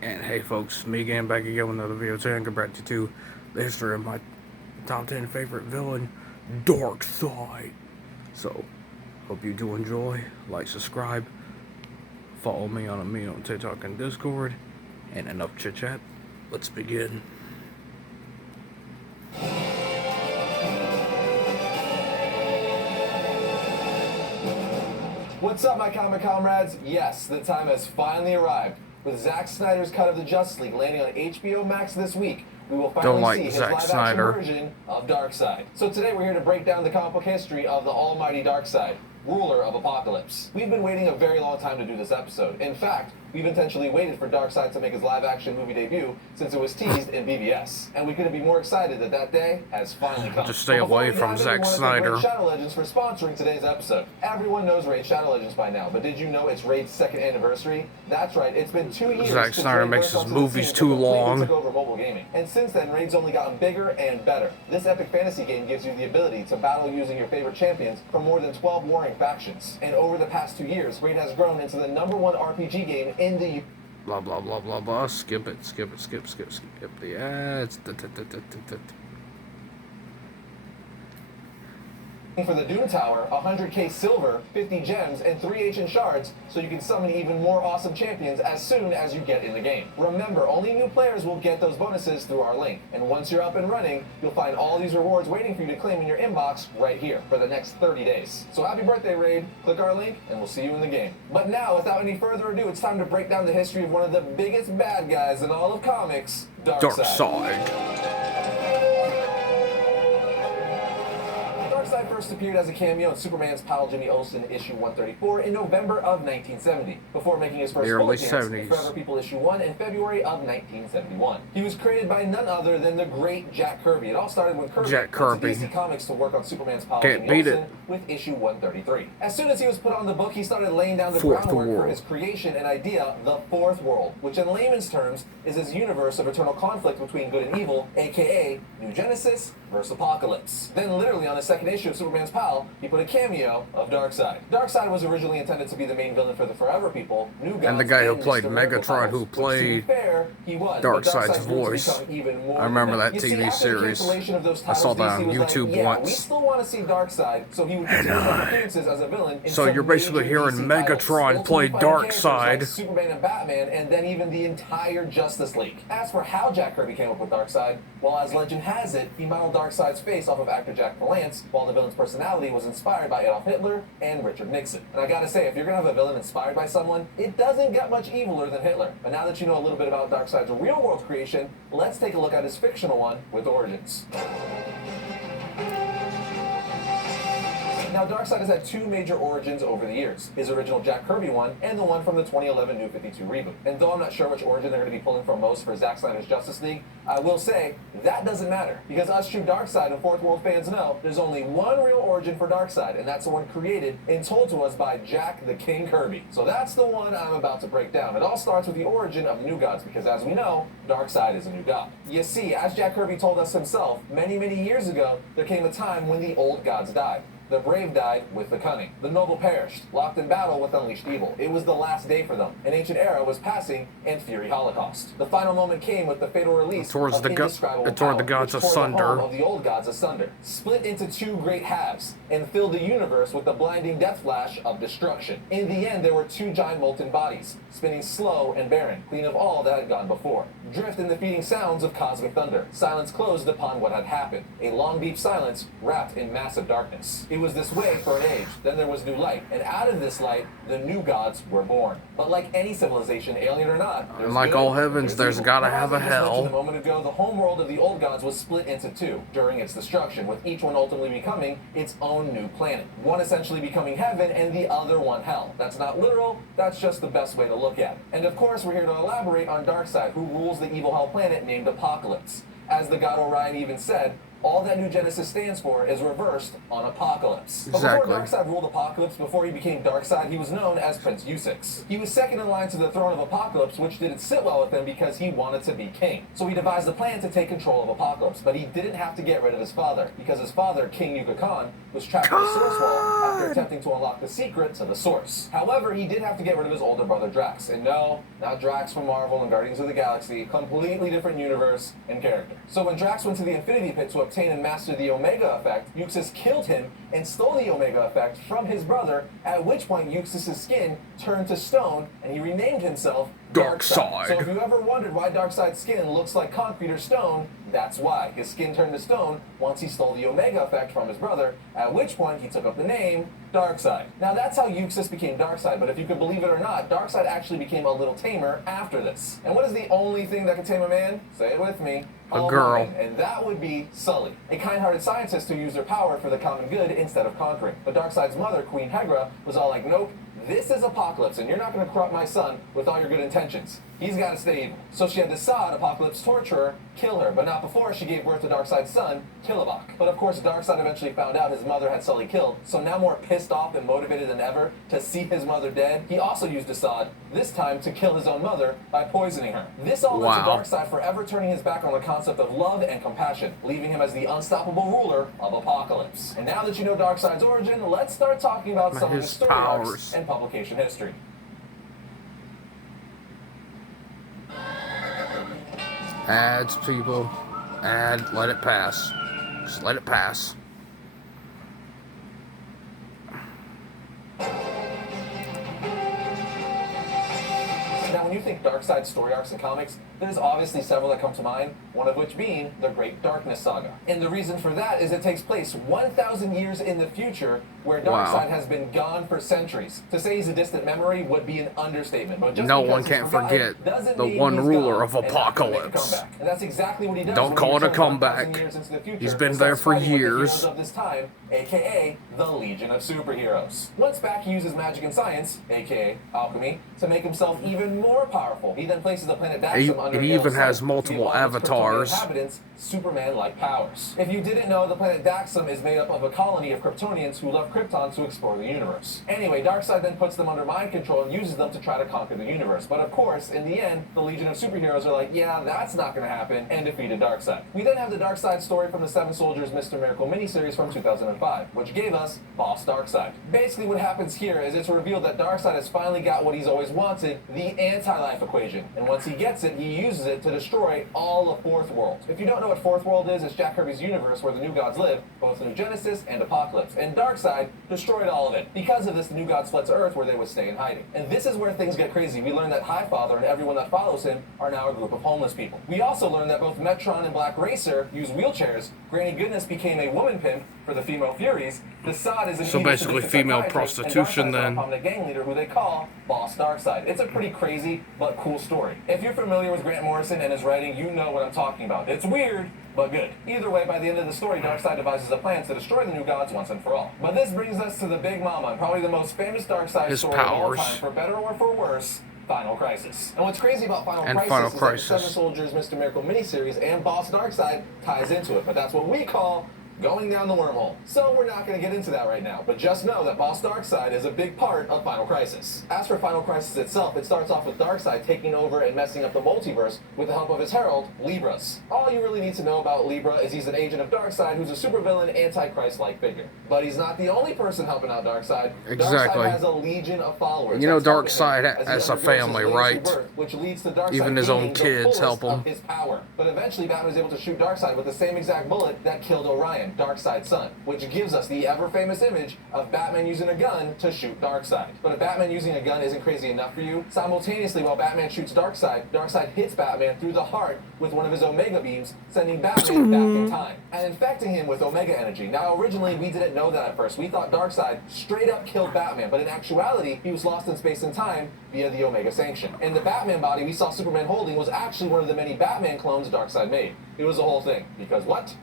And hey folks, me again, back again with another video today. I'm going to bring you to the history of my top 10 favorite villain, Darkseid. So, hope you do enjoy, like, subscribe, follow me on TikTok and Discord, and enough chit chat. Let's begin. What's up, my comic comrades? Yes, the time has finally arrived. With Zack Snyder's cut of the Justice League landing on HBO Max this week, we will finally see his live-action version of Darkseid. So today we're here to break down the comic book history of the almighty Darkseid, ruler of Apocalypse. We've been waiting a very long time to do this episode. In fact, we've intentionally waited for Darkseid to make his live-action movie debut since it was teased in BVS. And we couldn't be more excited that that day has finally come. Just stay away from Zack Snyder. Raid Shadow Legends for sponsoring today's episode. Everyone knows Raid Shadow Legends by now, but did you know it's Raid's second anniversary? That's right, it's been 2 years Zack Snyder makes his movies too long. Took over mobile gaming. And since then, Raid's only gotten bigger and better. This epic fantasy game gives you the ability to battle using your favorite champions from more than 12 warring factions. And over the past 2 years, Raid has grown into the #1 RPG game in the blah blah blah blah blah. Skip the ads. For the Doom Tower, 100k silver, 50 gems, and 3 ancient shards, so you can summon even more awesome champions as soon as you get in the game. Remember, only new players will get those bonuses through our link, and once you're up and running, you'll find all these rewards waiting for you to claim in your inbox right here for the next 30 days. So happy birthday, Raid. Click our link, and we'll see you in the game. But now, without any further ado, it's time to break down the history of one of the biggest bad guys in all of comics, Darkseid. Darkseid first appeared as a cameo in Superman's pal Jimmy Olsen issue 134 in November of 1970, before making his first full appearance in Forever People issue 1 in February of 1971. He was created by none other than the great Jack Kirby. It all started when Kirby went to DC Comics to work on Superman's pal Jimmy Olsen with issue 133. As soon as he was put on the book, he started laying down the groundwork for his creation and idea, the Fourth World, which in layman's terms is his universe of eternal conflict between good and evil, aka New Genesis versus Apocalypse. Then literally on the second issue of Superman's pal, he put a cameo of Darkseid. Darkseid was originally intended to be the main villain for the Forever People, New Gods, and the guy who played Megatron, who played Darkseid's voice. I remember that TV series. I saw that on YouTube once. We still want to see Darkseid, so he would continue his appearances as a villain. So you're basically hearing Megatron play Darkseid. Like Superman and Batman, and then even the entire Justice League. As for how Jack Kirby came up with Darkseid, well, as legend has it, he modeled Darkseid's face off of actor Jack Palance, while the villain's personality was inspired by Adolf Hitler and Richard Nixon. And I gotta say, if you're gonna have a villain inspired by someone, it doesn't get much eviler than Hitler. But now that you know a little bit about Darkseid's real-world creation, let's take a look at his fictional one with origins. Now, Darkseid has had 2 major origins over the years. His original Jack Kirby one, and the one from the 2011 New 52 reboot. And though I'm not sure which origin they're going to be pulling from most for Zack Snyder's Justice League, I will say, that doesn't matter. Because us true Darkseid and Fourth World fans know, there's only one real origin for Darkseid, and that's the one created and told to us by Jack the King Kirby. So that's the one I'm about to break down. It all starts with the origin of New Gods, because as we know, Darkseid is a new god. You see, as Jack Kirby told us himself, many, many years ago, there came a time when the old gods died. The brave died with the cunning. The noble perished, locked in battle with unleashed evil. It was the last day for them. An ancient era was passing, and fury holocaust. The final moment came with the fatal release of indescribable power, the gods which tore asunder. the home of the old gods asunder, split into 2 great halves, and filled the universe with the blinding death flash of destruction. In the end, there were 2 giant molten bodies, spinning slow and barren, clean of all that had gone before. Drift in the feeding sounds of cosmic thunder. Silence closed upon what had happened. A long, deep silence wrapped in massive darkness. It was this way for an age. Then there was new light, and out of this light, the new gods were born. But like any civilization, alien or not, and like all heavens, there's gotta have a hell. A moment ago, the homeworld of the old gods was split into 2 during its destruction, with each one ultimately becoming its own new planet. One essentially becoming heaven, and the other one hell. That's not literal. That's just the best way to look at it. And of course, we're here to elaborate on Darkseid, who rules the evil hell planet named Apocalypse. As the god Orion even said, all that New Genesis stands for is reversed on Apocalypse. But Exactly. before Darkseid ruled Apocalypse, before he became Darkseid, he was known as Prince Usix. He was second in line to the throne of Apocalypse, which didn't sit well with him because he wanted to be king. So he devised a plan to take control of Apocalypse, but he didn't have to get rid of his father, because his father, King Yuga Khan, was trapped in the Source Wall after attempting to unlock the secret to the Source. However, he did have to get rid of his older brother Drax. And no, not Drax from Marvel and Guardians of the Galaxy, completely different universe and character. So when Drax went to the Infinity Pit to obtain and master the Omega Effect, Euxis killed him and stole the Omega Effect from his brother, at which point Euxis' skin turned to stone and he renamed himself Darkseid. So if you ever wondered why Darkseid's skin looks like concrete or stone, that's why. His skin turned to stone once he stole the Omega Effect from his brother, at which point he took up the name Darkseid. Now that's how Euxis became Darkseid, but if you could believe it or not, Darkseid actually became a little tamer after this. And what is the only thing that can tame a man? Say it with me. A girl. Woman. And that would be Sully, a kind-hearted scientist who used her power for the common good instead of conquering. But Darkseid's mother, Queen Hegra, was all like, nope, this is Apocalypse, and you're not going to corrupt my son with all your good intentions. He's got to stay evil. So she had Darkseid, Apocalypse torturer, kill her, but not before she gave birth to Darkseid's son, Kilowog. But of course, Darkseid eventually found out his mother had Sully killed, so now more pissed off and motivated than ever to see his mother dead, he also used Darkseid, this time to kill his own mother by poisoning her. This all led to Darkseid forever turning his back on the concept of love and compassion, leaving him as the unstoppable ruler of Apocalypse. And now that you know Darkseid's origin, let's start talking about some of his story arcs and publication history. Ads, people. Let it pass. Just let it pass. Now, when you think Darkseid story arcs in comics, there's obviously several that come to mind, one of which being the Great Darkness Saga. And the reason for that is it takes place 1,000 years in the future, where Darkseid has been gone for centuries. To say he's a distant memory would be an understatement, but just no one can forget the one ruler of Apocalypse. And that's exactly what he does. Don't call it a comeback. He's been there for years. Of this time, aka the Legion of Superheroes. Once back, he uses magic and science, aka alchemy, to make himself even more powerful. He then places the planet Daxam under It even has multiple avatars. Inhabitants Superman-like powers. If you didn't know, the planet Daxam is made up of a colony of Kryptonians who love Krypton to explore the universe. Anyway, Darkseid then puts them under mind control and uses them to try to conquer the universe. But of course, in the end, the Legion of Superheroes are like, yeah, that's not going to happen, and defeated Darkseid. We then have the Darkseid story from the Seven Soldiers Mr. Miracle miniseries from 2005, which gave us Boss Darkseid. Basically, what happens here is it's revealed that Darkseid has finally got what he's always wanted, the anti-life equation. And once he gets it, he uses it to destroy all of Fourth World. If you don't know what Fourth World is, it's Jack Kirby's universe where the New Gods live, both New Genesis and Apocalypse. And Darkseid destroyed all of it. Because of this, the New Gods fled to Earth where they would stay in hiding. And this is where things get crazy. We learn that Highfather and everyone that follows him are now a group of homeless people. We also learn that both Metron and Black Racer use wheelchairs. Granny Goodness became a woman pimp for the female Furies. The Sod is an So basically female prostitution then. The gang leader who they call Boss Darkseid. It's a pretty crazy but cool story. If you're familiar with Grant Morrison and his writing, you know what I'm talking about. It's weird, but good. Either way, by the end of the story, Darkseid devises a plan to destroy the New Gods once and for all. But this brings us to the Big Mama, and probably the most famous Darkseid story of all time, for better or for worse, Final Crisis. And what's crazy about Final Crisis is that the Seven Soldiers Mr. Miracle miniseries and Boss Darkseid ties into it, but that's what we call going down the wormhole. So we're not going to get into that right now, but just know that Boss Darkseid is a big part of Final Crisis. As for Final Crisis itself, it starts off with Darkseid taking over and messing up the multiverse with the help of his herald, Libras. All you really need to know about Libra is he's an agent of Darkseid who's a supervillain, anti-Christ-like figure. But he's not the only person helping out Darkseid. Exactly. Darkseid has a legion of followers. You know Darkseid has a family, right? Which leads to Darkseid even his own kids help him. His power. But eventually Batman is able to shoot Darkseid with the same exact bullet that killed Orion, Darkseid's son, which gives us the ever-famous image of Batman using a gun to shoot Darkseid. But if Batman using a gun isn't crazy enough for you, simultaneously while Batman shoots Darkseid, Darkseid hits Batman through the heart with one of his Omega beams, sending Batman back in time and infecting him with Omega energy. Now, originally, we didn't know that at first. We thought Darkseid straight up killed Batman, but in actuality, he was lost in space and time via the Omega Sanction. And the Batman body we saw Superman holding was actually one of the many Batman clones Darkseid made. It was the whole thing. Because what?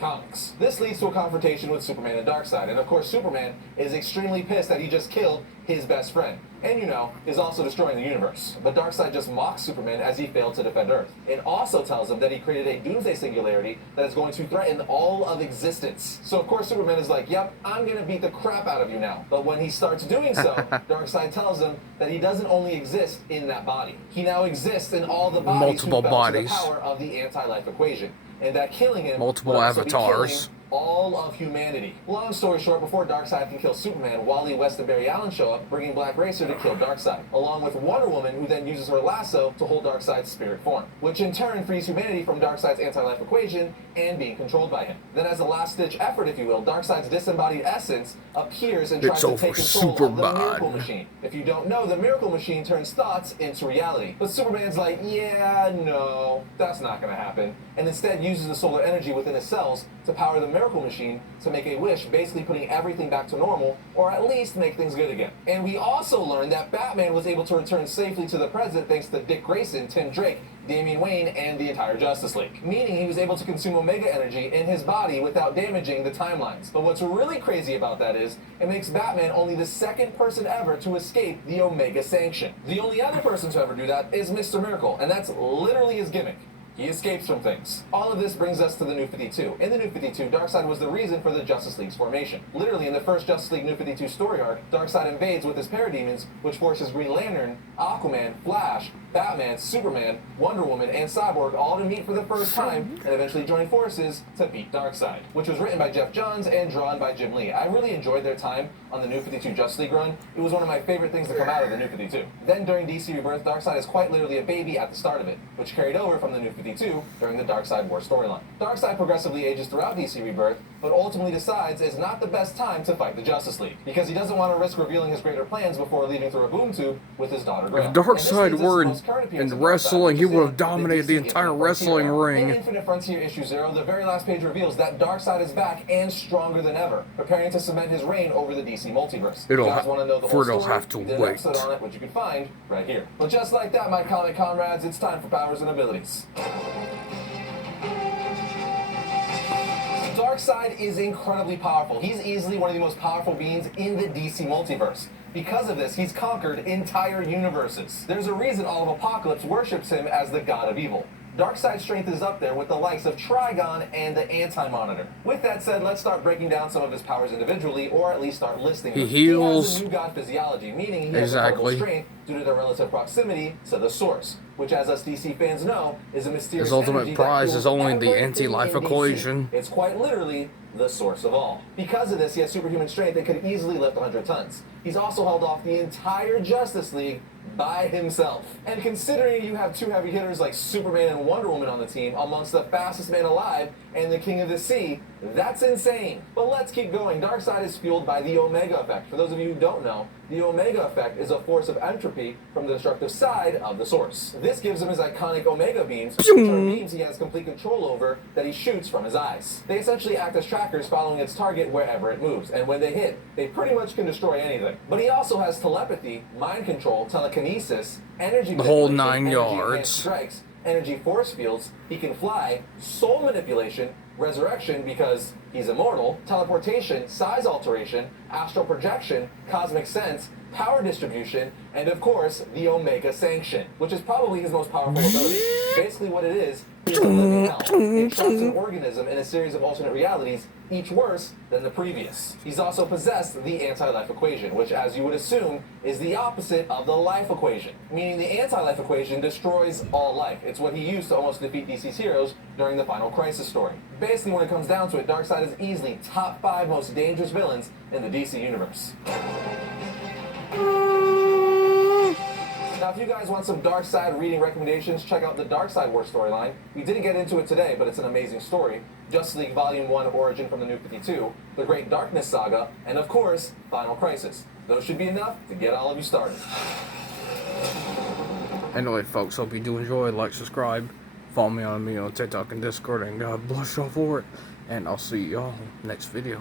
Comics. This leads to a confrontation with Superman and Darkseid, and of course Superman is extremely pissed that he just killed his best friend, and is also destroying the universe. But Darkseid just mocks Superman as he failed to defend Earth. It also tells him that he created a doomsday singularity that is going to threaten all of existence. So of course Superman is like, yep, I'm gonna beat the crap out of you now. But when he starts doing so, Darkseid tells him that he doesn't only exist in that body. He now exists in all the bodies Multiple who fell bodies. to the power of the anti-life equation. And that killing him Multiple will also be avatars. killing all of humanity. Long story short, before Darkseid can kill Superman, Wally West and Barry Allen show up, bringing Black Racer to kill Darkseid, along with Wonder Woman, who then uses her lasso to hold Darkseid's spirit form, which in turn frees humanity from Darkseid's anti-life equation and being controlled by him. Then as a last-ditch effort, if you will, Darkseid's disembodied essence appears and tries to take control of the Miracle Machine. If you don't know, the Miracle Machine turns thoughts into reality. But Superman's like, yeah, no, that's not gonna happen, and instead uses the solar energy within his cells to power the Miracle Machine to make a wish, basically putting everything back to normal, or at least make things good again. And we also learned that Batman was able to return safely to the present thanks to Dick Grayson, Tim Drake, Damian Wayne, and the entire Justice League. Meaning he was able to consume Omega energy in his body without damaging the timelines. But what's really crazy about that is, it makes Batman only the second person ever to escape the Omega sanction. The only other person to ever do that is Mr. Miracle, and that's literally his gimmick. He escapes from things. All of this brings us to the New 52. In the New 52, Darkseid was the reason for the Justice League's formation. Literally, in the first Justice League New 52 story arc, Darkseid invades with his parademons, which forces Green Lantern, Aquaman, Flash, Batman, Superman, Wonder Woman, and Cyborg all to meet for the first time and eventually join forces to beat Darkseid, which was written by Jeff Johns and drawn by Jim Lee. I really enjoyed their time on the New 52 Justice League run. It was one of my favorite things to come out of the New 52. Then during DC Rebirth, Darkseid is quite literally a baby at the start of it, which carried over from the New 52 during the Darkseid War storyline. Darkseid progressively ages throughout DC Rebirth, but ultimately decides it's not the best time to fight the Justice League, because he doesn't want to risk revealing his greater plans before leaving through a boom tube with his daughter Grail. If Darkseid were in wrestling, he would have dominated the entire wrestling ring. In Infinite Frontier issue 0, the very last page reveals that Darkseid is back and stronger than ever, preparing to cement his reign over the DC multiverse. It'll have to we did an wait. episode on it, which you can find right here. But just like that, my comic comrades, it's time for powers and abilities. Darkseid is incredibly powerful. He's easily one of the most powerful beings in the DC multiverse. Because of this, he's conquered entire universes. There's a reason all of Apocalypse worships him as the god of evil. Darkseid's strength is up there with the likes of Trigon and the Anti-Monitor. With that said, let's start breaking down some of his powers individually, or at least start listing them. He heals. He has a new god physiology, meaning he has incredible strength due to their relative proximity to the source, which, as us DC fans know, is a mysterious His ultimate prize is only the anti-life equation. It's quite literally the source of all. Because of this, he has superhuman strength and could easily lift 100 tons. He's also held off the entire Justice League by himself. And considering you have two heavy hitters like Superman and Wonder Woman on the team, amongst the fastest man alive and the king of the sea, that's insane. But let's keep going. Darkseid is fueled by the Omega effect. For those of you who don't know, the Omega effect is a force of entropy from the destructive side of the source. This gives him his iconic Omega beams, which are beams he has complete control over that he shoots from his eyes. They essentially act as trackers following its target wherever it moves, and when they hit, they pretty much can destroy anything. But he also has telepathy, mind control, telekinesis, energy, the whole 9 energy yards, strikes, energy force fields, he can fly, soul manipulation, resurrection because he's immortal, teleportation, size alteration, astral projection, cosmic sense, power distribution, and of course, the Omega Sanction, which is probably his most powerful ability. Basically what it is a living hell. It traps an organism in a series of alternate realities, each worse than the previous. He's also possessed the anti-life equation, which, as you would assume, is the opposite of the life equation, meaning the anti-life equation destroys all life. It's what he used to almost defeat DC's heroes during the Final Crisis story. Basically, when it comes down to it, Darkseid is easily top 5 most dangerous villains in the DC universe. Now, if you guys want some Darkseid reading recommendations, check out the Darkseid War storyline. We didn't get into it today, but it's an amazing story. Justice League Volume 1 Origin from the New 52, The Great Darkness Saga, and of course, Final Crisis. Those should be enough to get all of you started. Anyway, folks, hope you do enjoy. Like, subscribe, follow me on TikTok and Discord, and God bless y'all for it. And I'll see y'all next video.